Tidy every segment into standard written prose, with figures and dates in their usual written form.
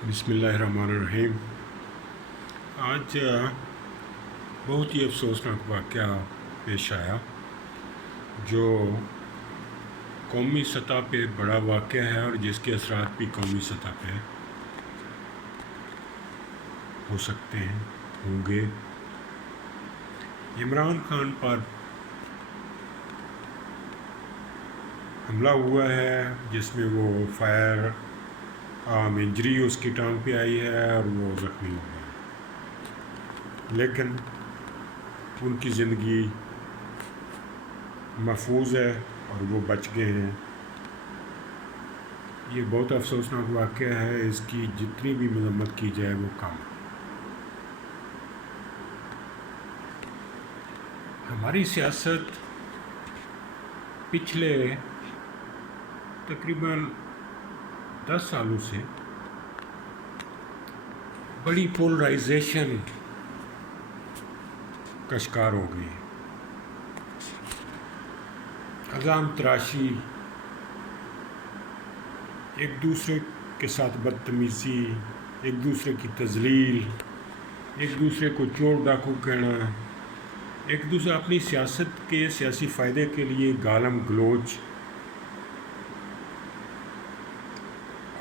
بسم اللہ الرحمن الرحیم۔ آج بہت ہی افسوسناک واقعہ پیش آیا جو قومی سطح پہ بڑا واقعہ ہے اور جس کے اثرات بھی قومی سطح پہ ہو سکتے ہیں، ہوں گے۔ عمران خان پر حملہ ہوا ہے جس میں وہ فائر انجری اس کی ٹانگ پہ آئی ہے اور وہ زخمی ہو گئے، لیکن ان کی زندگی محفوظ ہے اور وہ بچ گئے ہیں۔ یہ بہت افسوسناک واقعہ ہے، اس کی جتنی بھی مذمت کی جائے وہ کم ہے۔ ہماری سیاست پچھلے تقریباً 10 سالوں سے بڑی پولرائزیشن کا شکار ہو گئی ہے۔ عوام تراشی، ایک دوسرے کے ساتھ بدتمیزی، ایک دوسرے کی تذلیل، ایک دوسرے کو چور ڈاکو کہنا، ایک دوسرے اپنی سیاست کے سیاسی فائدے کے لیے گالم گلوچ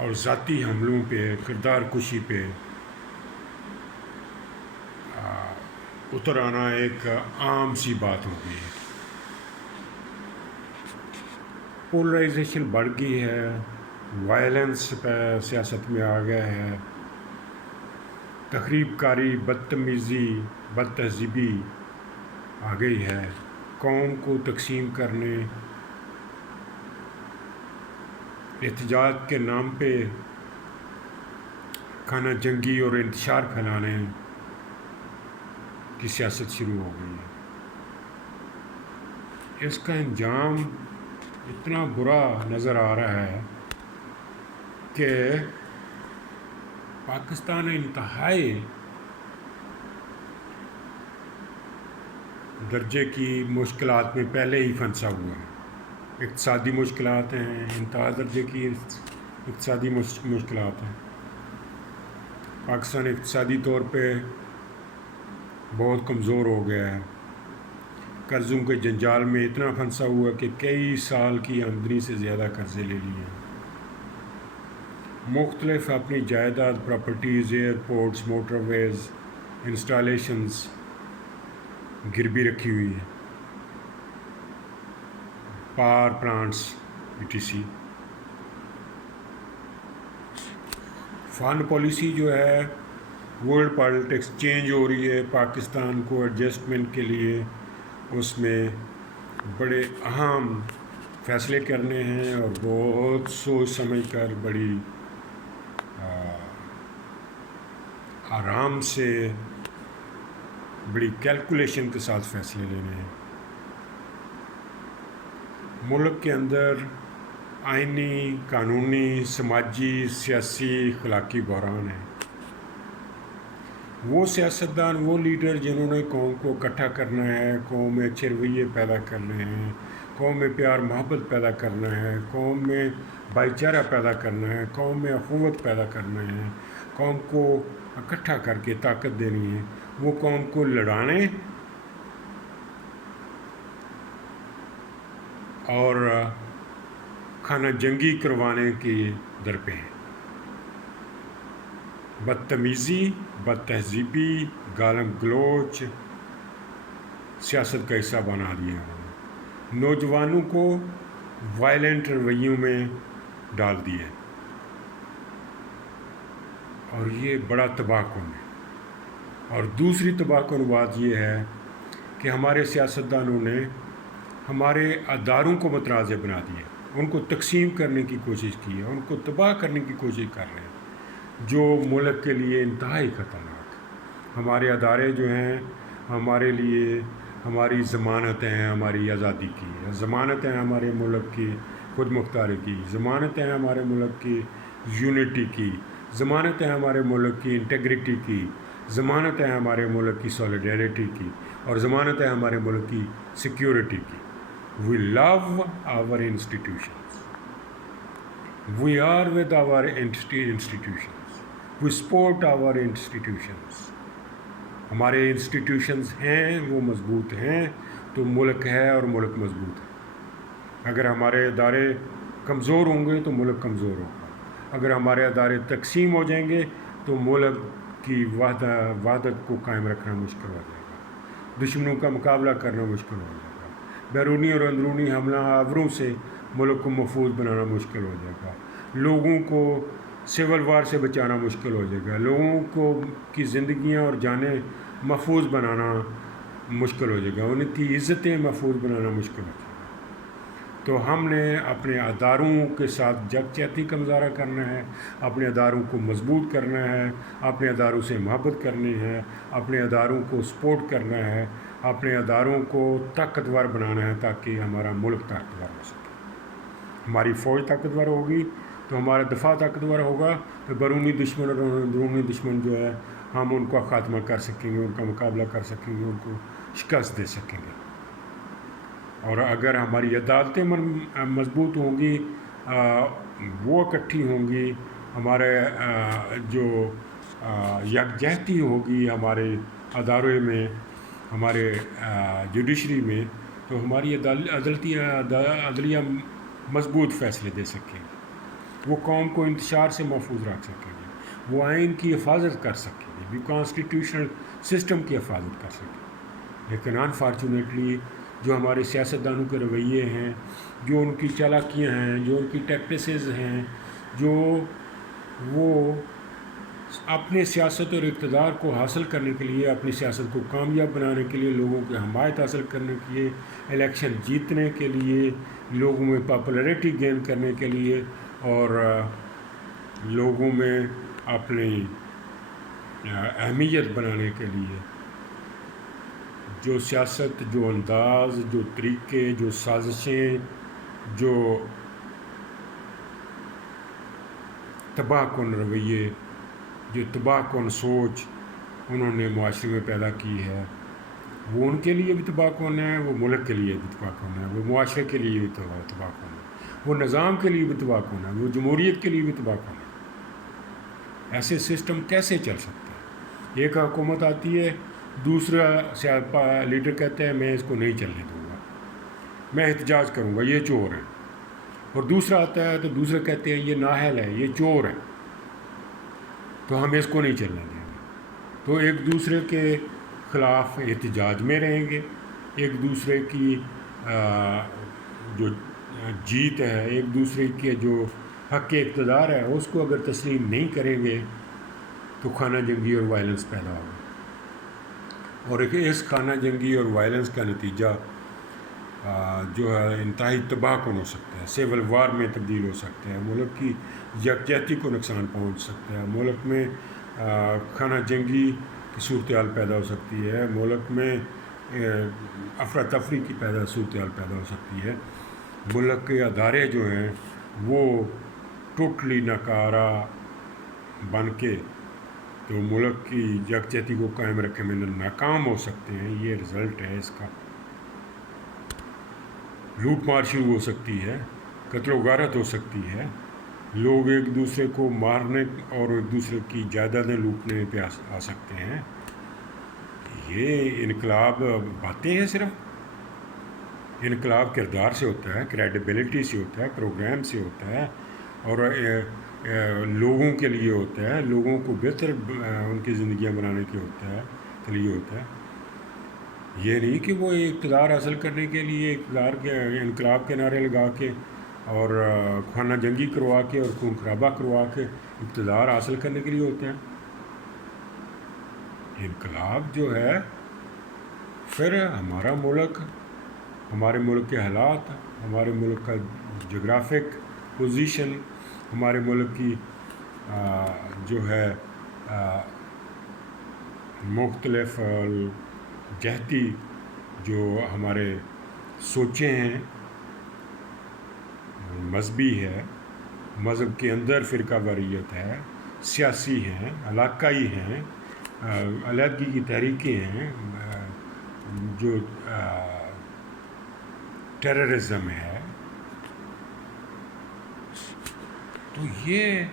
اور ذاتی حملوں پہ، کردار کشی پہ اتر آنا ایک عام سی بات ہو گئی ہے۔ پولرائزیشن بڑھ گئی ہے، وائلنس سیاست میں آ گیا ہے، تخریب کاری، بدتمیزی، بد تہذیبی آ گئی ہے، قوم کو تقسیم کرنے، احتجاج کے نام پہ خانہ جنگی اور انتشار پھیلانے کی سیاست شروع ہو گئی ہے۔ اس کا انجام اتنا برا نظر آ رہا ہے کہ پاکستان انتہائی درجے کی مشکلات میں پہلے ہی پھنسا ہوا ہے۔ اقتصادی مشکلات ہیں، انتہا درجے کی اقتصادی مشکلات ہیں۔ پاکستان اقتصادی طور پہ بہت کمزور ہو گیا ہے، قرضوں کے جنجال میں اتنا پھنسا ہوا کہ کئی سال کی آمدنی سے زیادہ قرضے لے لیے ہیں۔ مختلف اپنی جائیداد، پراپرٹیز، ایئرپورٹس، موٹر ویز، انسٹالیشنز گروی رکھی ہوئی ہے، power plants ETC۔ Foreign policy جو ہے، ورلڈ پالیٹکس چینج ہو رہی ہے، پاکستان کو ایڈجسٹمنٹ کے لیے اس میں بڑے اہم فیصلے کرنے ہیں اور بہت سوچ سمجھ کر بڑی آرام سے، بڑی کیلکولیشن کے ساتھ فیصلے لینے ہیں۔ ملک کے اندر آئینی، قانونی، سماجی، سیاسی، اخلاقی بحران ہے۔ وہ سیاستدان، وہ لیڈر جنہوں نے قوم کو اکٹھا کرنا ہے، قوم میں اچھے رویے پیدا کرنے ہیں، قوم میں پیار محبت پیدا کرنا ہے، قوم میں بھائی چارہ پیدا کرنا ہے، قوم میں اخوت پیدا کرنا ہے، قوم کو اکٹھا کر کے طاقت دینی ہے، وہ قوم کو لڑانے اور خانہ جنگی کروانے کی درپے ہیں۔ بدتمیزی، بد تہذیبی، گالم گلوچ سیاست کا حصہ بنا دیا ہے، نوجوانوں کو وائلنٹ رویوں میں ڈال دیا، اور یہ بڑا تباہ کن ہے۔ اور دوسری تباہ کن بات یہ ہے کہ ہمارے سیاستدانوں نے ہمارے اداروں کو متنازع بنا دیا، ان کو تقسیم کرنے کی کوشش کی ہے، ان کو تباہ کرنے کی کوشش کر رہے ہیں، جو ملک کے لیے انتہائی خطرناک ہے۔ ہمارے ادارے جو ہیں ہمارے لیے ہماری ضمانت ہیں، ہماری آزادی کی ضمانت ہیں، ہمارے ملک کی خود مختاری کی ضمانت ہیں، ہمارے ملک کی یونٹی کی ضمانت ہے، ہمارے ملک کی انٹیگریٹی کی ضمانت ہے، ہمارے ملک کی سولیڈیرٹی کی اور ضمانت ہے ہمارے ملک کی سیکیورٹی کی۔ We love our institutions. We are with our institutions. We support our institutions. ہمارے انسٹیٹیوشنز ہیں وہ مضبوط ہیں تو ملک ہے اور ملک مضبوط ہے. اگر ہمارے ادارے کمزور ہوں گے تو ملک کمزور ہوگا. اگر ہمارے ادارے تقسیم ہو جائیں گے تو ملک کی وحدت کو قائم رکھنا مشکل ہو جائے گا. دشمنوں کا مقابلہ کرنا مشکل ہو جائے گا. بیرونی اور اندرونی حملہ آوروں سے ملک کو محفوظ بنانا مشکل ہو جائے گا. لوگوں کو سول وار سے بچانا مشکل ہو جائے گا. لوگوں کو کی زندگیاں اور جانیں محفوظ بنانا مشکل ہو جائے گا. ان کی عزتیں محفوظ بنانا مشکل ہو جائے گا. تو ہم نے اپنے اداروں کے ساتھ یکجہتی کا مظاہرہ کرنا ہے، اپنے اداروں کو مضبوط کرنا ہے، اپنے اداروں سے محبت کرنی ہے، اپنے اداروں کو سپورٹ کرنا ہے، اپنے اداروں کو طاقتور بنانا ہے تاکہ ہمارا ملک طاقتور ہو سکے. ہماری فوج طاقتور ہوگی تو ہمارا دفاع طاقتور ہوگا تو بیرونی دشمن اور اندرونی دشمن جو ہے ہم ان کا خاتمہ کر سکیں گے، ان کا مقابلہ کر سکیں گے، ان کو شکست دے سکیں گے. اور اگر ہماری عدالتیں مضبوط ہوں گی، وہ اکٹھی ہوں گی، ہمارے جو یکجہتی ہوگی ہمارے ادارے میں، ہمارے جوڈیشری میں، تو ہماری عدلیہ مضبوط فیصلے دے سکیں گے. وہ قوم کو انتشار سے محفوظ رکھ سکیں گے، وہ آئین کی حفاظت کر سکیں گے، وہ کانسٹیٹیوشنل سسٹم کی حفاظت کر سکیں گے. لیکن انفارچونیٹلی جو ہمارے سیاستدانوں کے رویے ہیں، جو ان کی چالاکیاں ہیں، جو ان کی ٹیکٹسز ہیں، جو وہ اپنے سیاست اور اقتدار کو حاصل کرنے کے لیے، اپنی سیاست کو کامیاب بنانے کے لیے، لوگوں کی حمایت حاصل کرنے کے لیے، الیکشن جیتنے کے لیے، لوگوں میں پاپولیرٹی گین کرنے کے لیے، اور لوگوں میں اپنی اہمیت بنانے کے لیے جو سیاست، جو انداز، جو طریقے، جو سازشیں، جو تباہ کن رویے، جو تباہ کن سوچ انہوں نے معاشرے میں پیدا کی ہے، وہ ان کے لیے بھی تباہ کن ہے، وہ ملک کے لیے بھی تباہ کن ہے، وہ معاشرے کے لیے بھی تباہ کن ہے، وہ نظام کے لیے بھی تباہ کن ہے، وہ جمہوریت کے لیے بھی تباہ کن ہے. ایسے سسٹم کیسے چل سکتے ہیں؟ ایک حکومت آتی ہے، دوسرا لیڈر کہتا ہے میں اس کو نہیں چلنے دوں گا، میں احتجاج کروں گا، یہ چور ہے. اور دوسرا آتا ہے تو دوسرے کہتے ہیں یہ نااہل ہے، یہ چور ہے، تو ہم اس کو نہیں چلنے دیں گے. تو ایک دوسرے کے خلاف احتجاج میں رہیں گے، ایک دوسرے کی جو جیت ہے، ایک دوسرے کے جو حق اقتدار ہے اس کو اگر تسلیم نہیں کریں گے تو خانہ جنگی اور وائلنس پیدا ہوگا. اور اس خانہ جنگی اور وائلنس کا نتیجہ جو ہے انتہائی تباہ کن ہو سکتا ہے، سیول وار میں تبدیل ہو سکتا ہے، ملک کی یکجہتی کو نقصان پہنچ سکتا ہے، ملک میں خانہ جنگی کی صورتحال پیدا ہو سکتی ہے، ملک میں افراتفری کی صورتحال پیدا ہو سکتی ہے. ملک کے ادارے جو ہیں وہ ٹوٹلی ناکارہ بن کے تو ملک کی یکجہتی کو قائم رکھنے میں ناکام ہو سکتے ہیں. یہ رزلٹ ہے اس کا. لوٹ مار شروع ہو سکتی ہے، قتل و غارت ہو سکتی ہے، لوگ ایک دوسرے کو مارنے اور ایک دوسرے کی جائیدادیں لوٹنے پہ آ سکتے ہیں. یہ انقلاب باتیں ہیں، صرف انقلاب کردار سے ہوتا ہے، کریڈیبلٹی سے ہوتا ہے، پروگرام سے ہوتا ہے، اور لوگوں کے لیے ہوتا ہے، لوگوں کو بہتر ان کی زندگیاں بنانے کے لیے ہوتا ہے. یہ نہیں کہ وہ اقتدار حاصل کرنے کے لیے اقتدار کے انقلاب کے نعرے لگا کے اور خانہ جنگی کروا کے اور خون خرابہ کروا کے اقتدار حاصل کرنے کے لیے ہوتے ہیں. انقلاب جو ہے پھر ہمارا ملک، ہمارے ملک کے حالات، ہمارے ملک کا جغرافک پوزیشن، ہمارے ملک کی جو ہے مختلف جہتی جو ہمارے سوچیں ہیں، مذہبی ہے، مذہب کے اندر فرقہ واریت ہے، سیاسی ہیں، علاقائی ہیں، علیحدگی کی تحریکیں ہیں، جو ٹیررزم ہے، تو یہ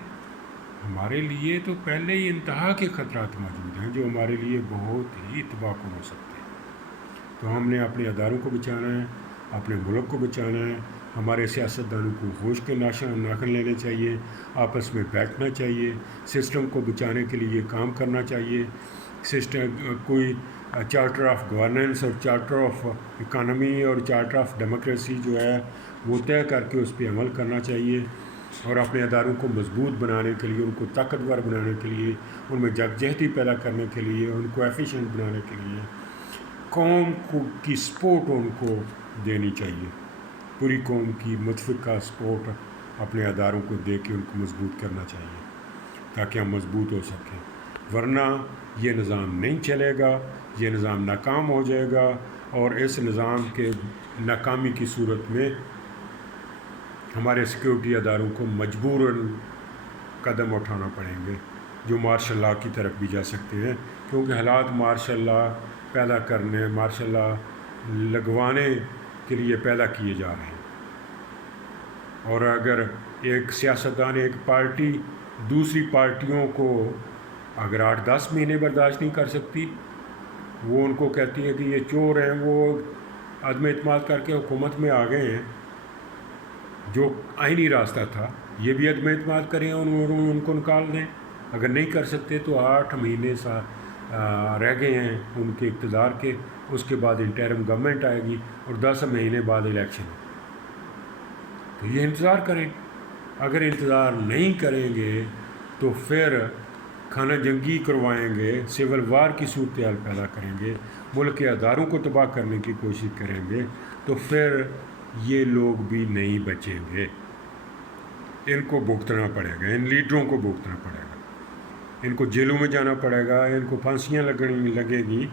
ہمارے لیے تو پہلے ہی انتہا کے خطرات موجود ہیں جو ہمارے لیے بہت ہی تباہ کن ہو سکتے ہیں۔ تو ہم نے اپنے اداروں کو بچانا ہے، اپنے ملک کو بچانا ہے۔ ہمارے سیاستدانوں کو ہوش کے ناخن لینے چاہیے، آپس میں بیٹھنا چاہیے، سسٹم کو بچانے کے لیے کام کرنا چاہیے۔ کوئی چارٹر آف گورننس اور چارٹر آف اکانومی اور چارٹر آف ڈیموکریسی جو ہے وہ طے کر کے اس پہ عمل کرنا چاہیے، اور اپنے اداروں کو مضبوط بنانے کے لیے، ان کو طاقتور بنانے کے لیے، ان میں یکجہتی پیدا کرنے کے لیے، ان کو ایفیشینٹ بنانے کے لیے قوم کی سپورٹ ان کو دینی چاہیے۔ پوری قوم کی متفقہ سپورٹ اپنے اداروں کو دے کے ان کو مضبوط کرنا چاہیے تاکہ ہم مضبوط ہو سکیں، ورنہ یہ نظام نہیں چلے گا، یہ نظام ناکام ہو جائے گا، اور اس نظام کے ناکامی کی صورت میں ہمارے سیکورٹی اداروں کو مجبوراً قدم اٹھانا پڑیں گے جو مارشل لاء کی طرف بھی جا سکتے ہیں، کیونکہ حالات مارشل لاء پیدا کرنے، مارشل لاء لگوانے کے لیے پیدا کیے جا رہے ہیں۔ اور اگر ایک سیاستدان، ایک پارٹی دوسری پارٹیوں کو اگر 8-10 مہینے برداشت نہیں کر سکتی، وہ ان کو کہتی ہے کہ یہ چور ہیں، وہ عدم اعتماد کر کے حکومت میں آ گئے ہیں، جو آئینی راستہ تھا، یہ بھی عدم اعتماد کریں اور ان کو نکال دیں۔ اگر نہیں کر سکتے تو 8 مہینے رہ گئے ہیں ان کے اقتدار کے، اس کے بعد انٹرم گورنمنٹ آئے گی اور 10 مہینے بعد الیکشن، تو یہ انتظار کریں۔ اگر انتظار نہیں کریں گے تو پھر خانہ جنگی کروائیں گے، سول وار کی صورتحال پیدا کریں گے، ملک کے اداروں کو تباہ کرنے کی کوشش کریں گے، تو پھر یہ لوگ بھی نہیں بچیں گے۔ ان کو بھگتنا پڑے گا، ان لیڈروں کو بھگتنا پڑے گا، ان کو جیلوں میں جانا پڑے گا، ان کو پھانسیاں لگے گی۔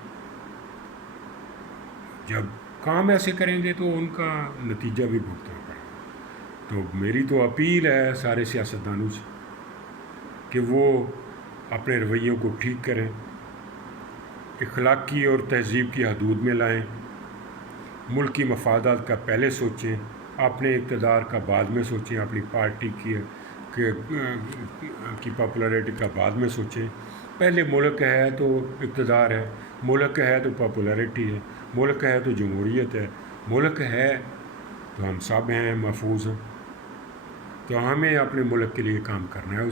جب کام ایسے کریں گے تو ان کا نتیجہ بھی بھگتنا پڑے گا۔ تو میری تو اپیل ہے سارے سیاستدانوں سے کہ وہ اپنے رویوں کو ٹھیک کریں، اخلاقی اور تہذیب کی حدود میں لائیں، ملکی مفادات کا پہلے سوچیں، اپنے اقتدار کا بعد میں سوچیں، اپنی پارٹی کی پاپولیرٹی کا بعد میں سوچیں۔ پہلے ملک ہے تو اقتدار ہے، ملک ہے تو پاپولیرٹی ہے، ملک ہے تو جمہوریت ہے، ملک ہے تو ہم سب ہیں، محفوظ ہیں۔ تو ہمیں اپنے ملک کے لیے کام کرنا ہے،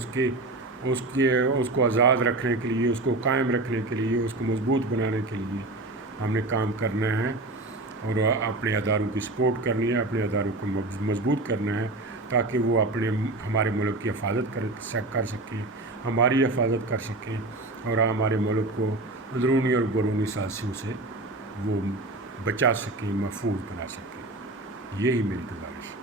اس کو آزاد رکھنے کے لیے، اس کو قائم رکھنے کے لیے، اس کو مضبوط بنانے کے لیے ہم نے کام کرنا ہے، اور اپنے اداروں کی سپورٹ کرنی ہے، اپنے اداروں کو مضبوط کرنا ہے تاکہ وہ ہمارے ملک کی حفاظت کر سکیں، ہماری حفاظت کر سکیں، اور ہمارے ملک کو اندرونی اور بیرونی سازشوں سے وہ بچا سکیں، محفوظ بنا سکیں۔ یہی میری گزارش ہے۔